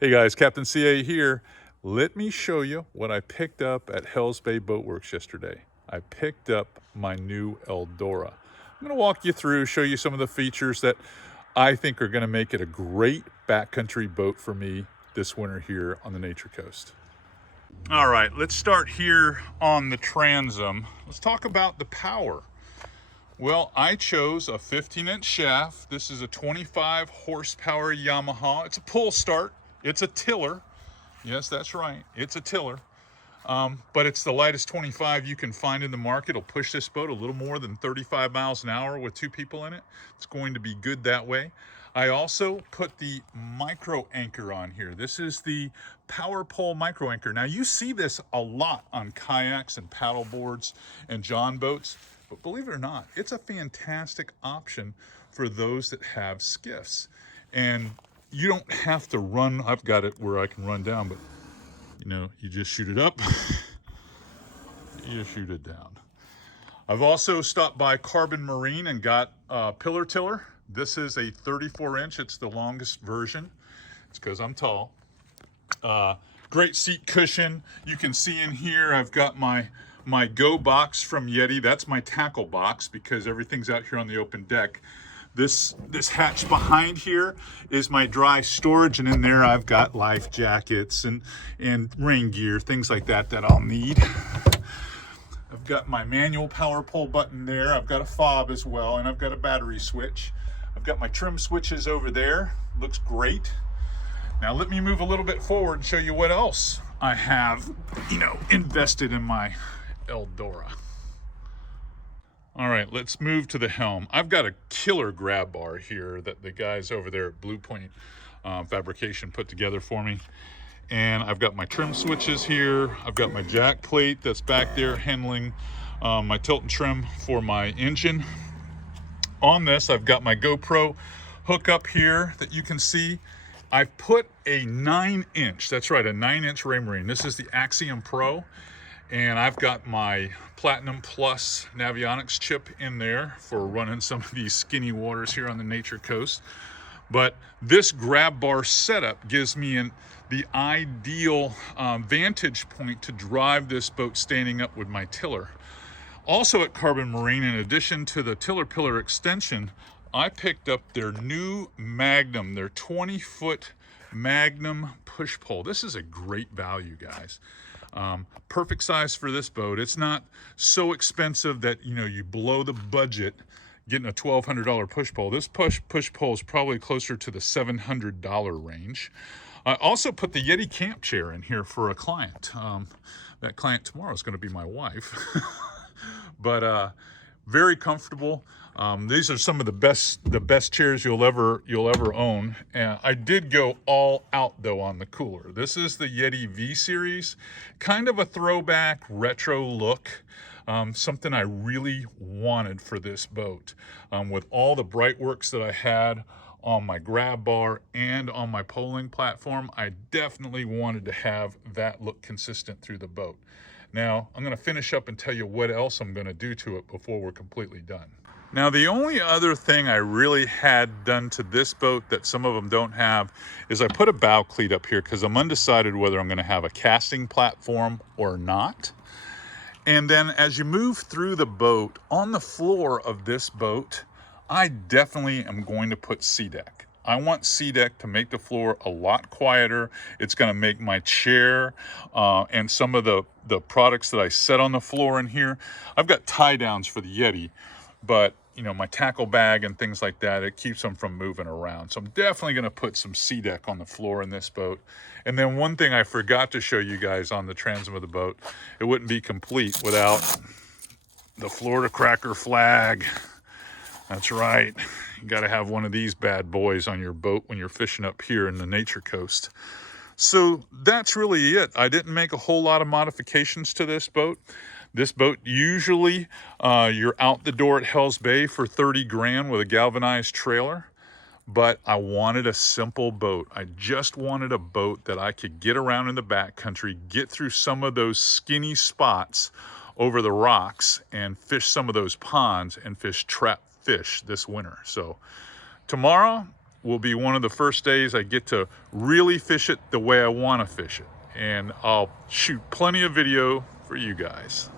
Hey guys, Captain CA here. Let me show you what I picked up at Hells Bay Boat Works yesterday. I picked up my new Eldora. I'm going to walk you through, show you some of the features that I think are going to make it a great backcountry boat for me this winter here on the Nature Coast. All right, let's start here on the transom. Let's talk about the power. Well, I chose a 15-inch shaft. This is a 25 horsepower Yamaha. It's a pull start. It's a tiller. Yes, that's right. It's a tiller. But it's the lightest 25 you can find in the market. It'll push this boat a little more than 35 miles an hour with two people in it. It's going to be good that way. I also put the micro anchor on here. This is the power pole micro anchor. Now you see this a lot on kayaks and paddle boards and john boats, but believe it or not, it's a fantastic option for those that have skiffs. And you don't have to run. I've got it where I can run down, but you just shoot it up, you shoot it down. I've also stopped by Carbon Marine and got a pillar tiller. This is a 34-inch. It's the longest version. It's because I'm tall. Great seat cushion. You can see in here I've got my Go box from Yeti. That's my tackle box because everything's out here on the open deck. This hatch behind here is my dry storage, and in there I've got life jackets and rain gear, things like that I'll need. I've got my manual power pull button there. I've got a fob as well, and I've got a battery switch. I've got my trim switches over there. Looks great. Now let me move a little bit forward and show you what else I have, invested in my Eldora. All right, let's move to the helm. I've got a killer grab bar here that the guys over there at Blue Point Fabrication put together for me. And I've got my trim switches here. I've got my jack plate that's back there handling my tilt and trim for my engine. On this, I've got my GoPro hook up here that you can see. I've put a 9-inch, that's right, a 9-inch Raymarine. This is the Axiom Pro. And I've got my Platinum Plus Navionics chip in there for running some of these skinny waters here on the Nature Coast. But this grab bar setup gives me the ideal vantage point to drive this boat standing up with my tiller. Also at Carbon Marine, in addition to the tiller pillar extension, I picked up their new Magnum, their 20-foot Magnum push pole. This is a great value, guys. Perfect size for this boat. It's not so expensive that you blow the budget getting a $1,200 push pole. This push pole is probably closer to the $700 range. I also put the Yeti camp chair in here for a client. That client tomorrow is going to be my wife. But very comfortable. These are some of the best chairs you'll ever own. And I did go all out though on the cooler. This is the Yeti V series, kind of a throwback retro look. Something I really wanted for this boat. With all the Brightworks that I had on my grab bar and on my poling platform, I definitely wanted to have that look consistent through the boat. Now, I'm going to finish up and tell you what else I'm going to do to it before we're completely done. Now, the only other thing I really had done to this boat that some of them don't have is I put a bow cleat up here because I'm undecided whether I'm going to have a casting platform or not. And then as you move through the boat, on the floor of this boat, I definitely am going to put SeaDek. I want SeaDek to make the floor a lot quieter. It's going to make my chair and some of the products that I set on the floor in here. I've got tie downs for the Yeti, but my tackle bag and things like that, it keeps them from moving around. So I'm definitely going to put some SeaDek on the floor in this boat. And then one thing I forgot to show you guys on the transom of the boat, it wouldn't be complete without the Florida Cracker flag. That's right. You got to have one of these bad boys on your boat when you're fishing up here in the Nature Coast. So that's really it. I didn't make a whole lot of modifications to this boat. This boat, usually you're out the door at Hells Bay for 30 grand with a galvanized trailer. But I wanted a simple boat. I just wanted a boat that I could get around in the backcountry, get through some of those skinny spots over the rocks and fish some of those ponds and fish trap fish this winter. So tomorrow will be one of the first days I get to really fish it the way I want to fish it. And I'll shoot plenty of video for you guys.